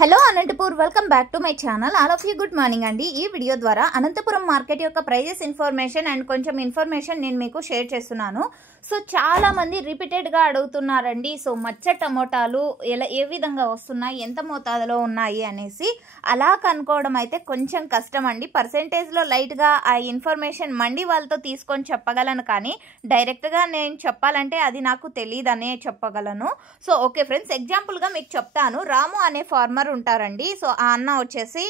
Hello Anantapur, welcome back to my channel. All of you good morning అండి. ఈ video ద్వారా Anantapuram market యొక్క prices information and కొంచెం information నేను మీకు షేర్ చేస్తున్నాను. సో చాలా మంది రిపీటెడ్గా అడుగుతున్నారండి. సో మచ్చ టమోటాలు ఏ విధంగా వస్తున్నాయి, ఎంత మోతాదులో ఉన్నాయి అనేసి. అలా కనుక్కోవడం అయితే కొంచెం కష్టం అండి. పర్సెంటేజ్లో లైట్గా ఆ ఇన్ఫర్మేషన్ మండి వాళ్ళతో తీసుకొని చెప్పగలను, కానీ డైరెక్ట్గా నేను చెప్పాలంటే అది నాకు తెలియదనే చెప్పగలను. సో ఓకే ఫ్రెండ్స్, ఎగ్జాంపుల్గా మీకు చెప్తాను. రాము అనే ఫార్మర్ ఉంటారండి. సో ఆ అన్న వచ్చేసి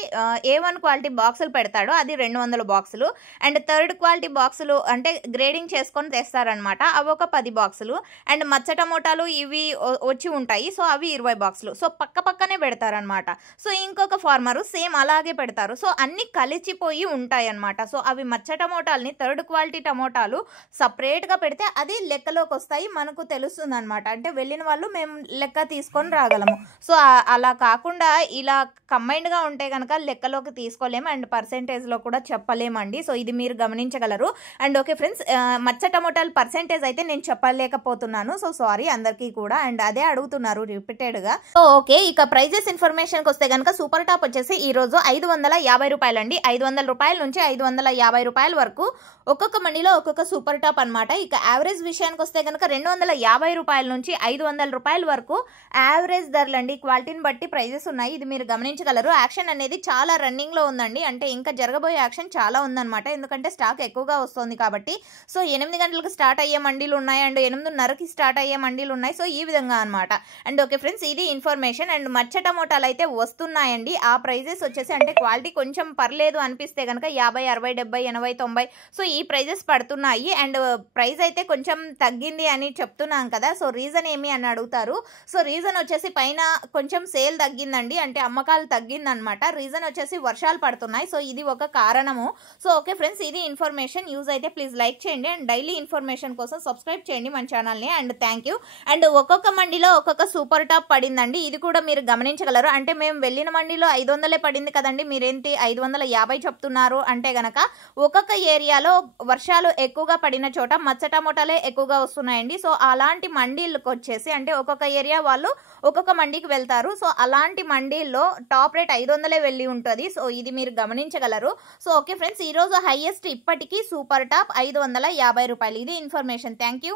A1 క్వాలిటీ బాక్సులు పెడతాడు, అది 200 బాక్సులు. అండ్ థర్డ్ క్వాలిటీ బాక్సులు అంటే గ్రేడింగ్ చేసుకొని తెస్తారనమాట, అవి ఒక 10 బాక్సులు. అండ్ మచ్చ టమోటాలు ఇవి వచ్చి ఉంటాయి, సో అవి 20 బాక్సులు. సో పక్కనే పెడతారనమాట. సో ఇంకొక ఫార్మరు సేమ్ అలాగే పెడతారు. సో అన్ని కలిసిపోయి ఉంటాయి అనమాట. సో అవి మచ్చ టమోటాలని థర్డ్ క్వాలిటీ టమోటాలు సపరేట్గా పెడితే అది లెక్కలోకి వస్తాయి, మనకు తెలుస్తుంది అనమాట. అంటే వెళ్ళిన వాళ్ళు మేము లెక్క తీసుకొని రాగలము. సో అలా కాకుండా ఇలా కంబైన్డ్గా ఉంటే కనుక లెక్కలోకి తీసుకోలేము అండ్ పర్సెంటేజ్లో కూడా చెప్పలేమండి. సో ఇది మీరు గమనించగలరు. అండ్ ఓకే ఫ్రెండ్స్, మచ్చ టమోటాలు పర్సెంటేజ్ అయితే నేను చెప్పలేకపోతున్నాను. సో సారీ అందరికీ కూడా. అండ్ అదే అడుగుతున్నారు రిపీటెడ్గా. సో ఓకే, ఇక ప్రైజెస్ ఇన్ఫర్మేషన్కి వస్తే కనుక సూపర్ టాప్ వచ్చేసి ఈ రోజు 550 రూపాయలు అండి. 500 రూపాయల నుంచి 550 రూపాయల వరకు ఒక్కొక్క మండిలో ఒక్కొక్క సూపర్ టాప్ అనమాట. ఇక యావరేజ్ విషయానికి వస్తే కనుక 250 రూపాయల నుంచి 500 రూపాయల వరకు యావరేజ్ ధరలండి. క్వాలిటీని బట్టి ప్రైజెస్ ఉన్నాయి, ఇది మీరు గమనించగలరు. యాక్షన్ అనేది చాలా రన్నింగ్లో ఉందండి. అంటే ఇంకా జరగబోయే యాక్షన్ చాలా ఉందన్నమాట, ఎందుకంటే స్టాక్ ఎక్కువగా వస్తుంది కాబట్టి. సో 8 గంటలకు స్టార్ట్ అయ్యే మండీలు ఉన్నాయి అండ్ 8:30కి స్టార్ట్ అయ్యే మండీలు ఉన్నాయి. సో ఈ విధంగా అనమాట. అండ్ ఓకే ఫ్రెండ్స్, ఇది ఇన్ఫర్మేషన్. అండ్ మచ్చ టమోటాలు అయితే వస్తున్నాయండి. ఆ ప్రైజెస్ వచ్చేసి అంటే క్వాలిటీ కొంచెం పర్లేదు అనిపిస్తే కనుక 50, 60, 70, 80, 90 సో ఈ ప్రైజెస్ పడుతున్నాయి. అండ్ ప్రైస్ అయితే కొంచెం తగ్గింది అని చెప్తున్నాం కదా. సో రీజన్ ఏమి అని అడుగుతారు. సో రీజన్ వచ్చేసి పైన కొంచెం సేల్ తగ్గిందండి, అంటే అమ్మకాలు తగ్గిందనమాట. రీజన్ వచ్చేసి వర్షాలు పడుతున్నాయి. సో ఇది ఒక కారణము. సో ఓకే ఫ్రెండ్స్, ఇది ఇన్ఫర్మేషన్. యూజ్ అయితే ప్లీజ్ లైక్ చేయండి అండ్ డైలీ ఇన్ఫర్మేషన్ కోసం సబ్స్క్రైబ్ చేయండి మన ఛానల్ని. And thank you. అండ్ ఒక్కొక్క మండిలో ఒక్కొక్క సూపర్ టాప్ పడిందండి, ఇది కూడా మీరు గమనించగలరు. అంటే మేము వెళ్ళిన మండిలో 500 పడింది కదండి, మీరేంటి 550 చెప్తున్నారు అంటే గనక ఒక్కొక్క ఏరియాలో వర్షాలు ఎక్కువగా పడిన చోట మచ్చ టమోటాలే ఎక్కువగా వస్తున్నాయండి. సో అలాంటి మండీలకు వచ్చేసి అంటే ఒక్కొక్క ఏరియా వాళ్ళు ఒక్కొక్క మండీకి వెళ్తారు. సో అలాంటి మండీల్లో టాప్ రేట్ 500 వెళ్ళి ఉంటుంది. సో ఇది మీరు గమనించగలరు. సో ఓకే ఫ్రెండ్స్, ఈరోజు హైయెస్ట్ ఇప్పటికీ సూపర్ టాప్ 550 రూపాయలు. ఇది ఇన్ఫర్మేషన్. Thank you.